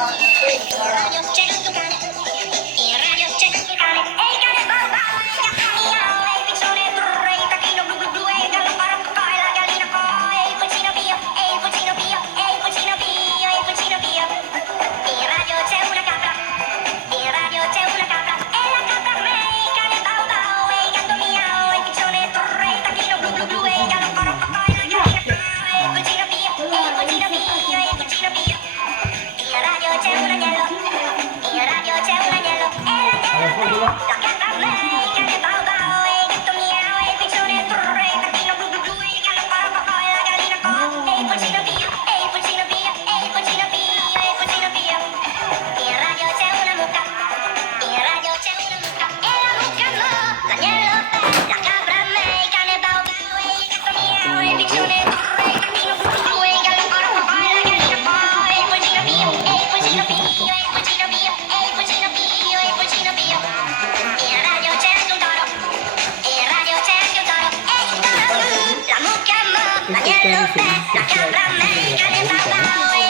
radio c'è questo cane, in radio c'è questo cane, e il cane bau bau, e il gatto miau, e il piccione brrr, e il tacchino blu blu blu, e il gallo barocco, e la gallina co, e il pulcino pio, e il pulcino pio, e il pulcino pio, e il pulcino pio. In radio c'è una capra, in radio c'è una capra, e la capra me, e il cane bau bau, e il gatto miau, e il piccione brrr, e il tacchino blu blu blu, e il gallo barocco, e la gallina co, e il pulcino pio, e il pulcino pio, e il pulcino pio. In radio c'è un agnello, in radio c'è un agnello, e l'agnello me, la capra me, il cane bau bau, e il gatto miau, e il piccione brrr, e il tacchino blu blu blu, e il gallo barocco, e la gallina co, e il pulcino pio, e il pulcino pio, e il pulcino pio, e il pulcino pio. In radio c'è una mucca, in radio c'è una mucca, e la mucca mo, l'agnello me, la capra me, il cane bau bau, e il gatto miau, e il piccione brrr, e il tacchino blu blu blu, e il gallo barocco, e la gallina co, e il pulcino pio, e il pulcino pio, e il pulcino pio, e il pulcino pio, e il pulcino pio. In radio c'è anche un toro, in radio c'è anche un toro, e il toro la mucca mo, l'agnello me, la capra me, il cane bau bau, e